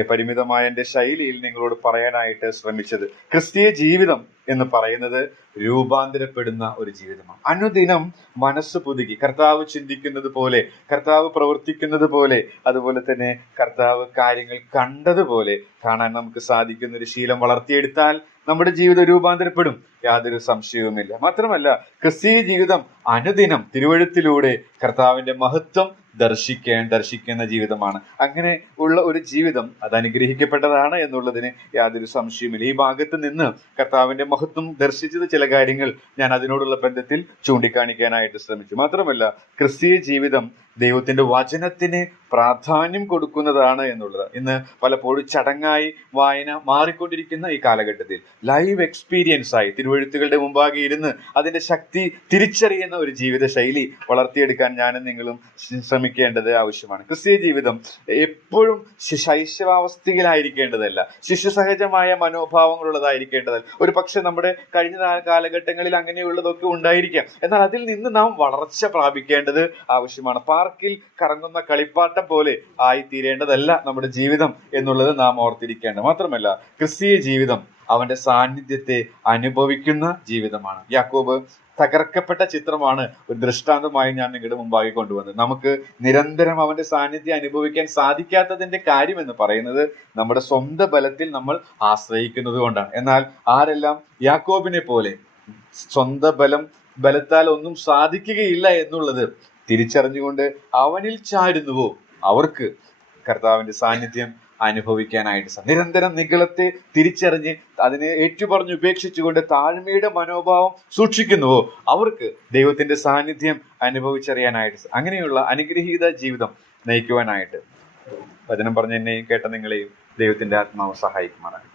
പരിമിതമായ എൻ്റെ ശൈലിയിൽ നിങ്ങളോട് പറയാനായിട്ട് ശ്രമിച്ചത്. ക്രിസ്തീയ ജീവിതം എന്ന് പറയുന്നത് രൂപാന്തരപ്പെടുന്ന ഒരു ജീവിതമാണ്. അനുദിനം മനസ്സ് പുതുക്കി കർത്താവ് ചിന്തിക്കുന്നത് പോലെ, കർത്താവ് പ്രവർത്തിക്കുന്നത് പോലെ, അതുപോലെ തന്നെ കർത്താവ് കാര്യങ്ങൾ കണ്ടതുപോലെ കാണാൻ നമുക്ക് സാധിക്കുന്ന ഒരു ശീലം വളർത്തിയെടുത്താൽ നമ്മുടെ ജീവിതം രൂപാന്തരപ്പെടും, യാതൊരു സംശയവുമില്ല. മാത്രമല്ല, ക്രിസ്തീയ ജീവിതം അനുദിനം തിരുവെഴുത്തിലൂടെ കർത്താവിന്റെ മഹത്വം ദർശിക്കുന്ന ജീവിതമാണ്. അങ്ങനെ ഉള്ള ഒരു ജീവിതം അത് അനുഗ്രഹിക്കപ്പെട്ടതാണ് എന്നുള്ളതിന് യാതൊരു സംശയവുമില്ല. ഈ ഭാഗത്ത് നിന്ന് കർത്താവിന്റെ മഹത്വം ദർശിച്ചത് ചില കാര്യങ്ങൾ ഞാൻ അതിനോടുള്ള ബന്ധത്തിൽ ചൂണ്ടിക്കാണിക്കാനായിട്ട് ശ്രമിച്ചു. മാത്രമല്ല, ക്രിസ്തീയ ജീവിതം ദൈവത്തിന്റെ വചനത്തിന് പ്രാധാന്യം കൊടുക്കുന്നതാണ് എന്നുള്ളത് ഇന്ന് പലപ്പോഴും ചടങ്ങായി വായന മാറിക്കൊണ്ടിരിക്കുന്ന ഈ കാലഘട്ടത്തിൽ ലൈവ് എക്സ്പീരിയൻസ് ആയി തിരുവെഴുത്തുകളുടെ മുമ്പാകെ ഇരുന്ന് അതിന്റെ ശക്തി തിരിച്ചറിയുന്ന ഒരു ജീവിത ശൈലി വളർത്തിയെടുക്കാൻ ഞാനും നിങ്ങളും ശ്രമിക്കേണ്ടത് ആവശ്യമാണ്. ക്രിസ്തീയ ജീവിതം എപ്പോഴും ശൈശവാവസ്ഥയിലായിരിക്കേണ്ടതല്ല, ശിശുസഹജമായ മനോഭാവങ്ങളുള്ളതായിരിക്കേണ്ടതല്ല. ഒരു പക്ഷെ നമ്മുടെ കഴിഞ്ഞ കാലഘട്ടങ്ങളിൽ അങ്ങനെയുള്ളതൊക്കെ ഉണ്ടായിരിക്കാം, എന്നാൽ അതിൽ നിന്ന് നാം വളർച്ച പ്രാപിക്കേണ്ടത് ആവശ്യമാണ്. പാർക്കിൽ കറങ്ങുന്ന കളിപ്പാട്ടം പോലെ ആയിത്തീരേണ്ടതല്ല നമ്മുടെ ജീവിതം എന്നുള്ളത് നാം ഓർത്തിരിക്കേണ്ടത്. മാത്രമല്ല, ക്രിസ്തീയ ജീവിതം അവന്റെ സാന്നിധ്യത്തെ അനുഭവിക്കുന്ന ജീവിതമാണ്. യാക്കോബ് തകർക്കപ്പെട്ട ചിത്രമാണ് ഒരു ദൃഷ്ടാന്തമായി ഞാൻ നിങ്ങളുടെ മുമ്പാകെ കൊണ്ടുവന്നത്. നമുക്ക് നിരന്തരം അവന്റെ സാന്നിധ്യം അനുഭവിക്കാൻ സാധിക്കാത്തതിന്റെ കാര്യം എന്ന് പറയുന്നത് നമ്മുടെ സ്വന്തം ബലത്തിൽ നമ്മൾ ആശ്രയിക്കുന്നത് കൊണ്ടാണ്. എന്നാൽ ആരെല്ലാം യാക്കോബിനെ പോലെ സ്വന്തം ബലം ബലത്താൽ ഒന്നും സാധിക്കുകയില്ല എന്നുള്ളത് തിരിച്ചറിഞ്ഞുകൊണ്ട് അവനിൽ ചാരുന്നുവോ അവർക്ക് കർത്താവിന്റെ സാന്നിധ്യം അനുഭവിക്കാനായിട്ട് നിരന്തരം നിഗളത്തെ തിരിച്ചറിഞ്ഞ് അതിനെ ഏറ്റുപറഞ്ഞ് ഉപേക്ഷിച്ചുകൊണ്ട് താഴ്മയുടെ മനോഭാവം സൂക്ഷിക്കുന്നുവോ അവർക്ക് ദൈവത്തിന്റെ സാന്നിധ്യം അനുഭവിച്ചറിയാനായിട്ട് അങ്ങനെയുള്ള അനുഗ്രഹീത ജീവിതം നയിക്കുവാനായിട്ട് വചനം പറഞ്ഞ എന്നെയും കേട്ട നിങ്ങളെയും ദൈവത്തിന്റെ ആത്മാവ് സഹായിക്കുമാറാണ്.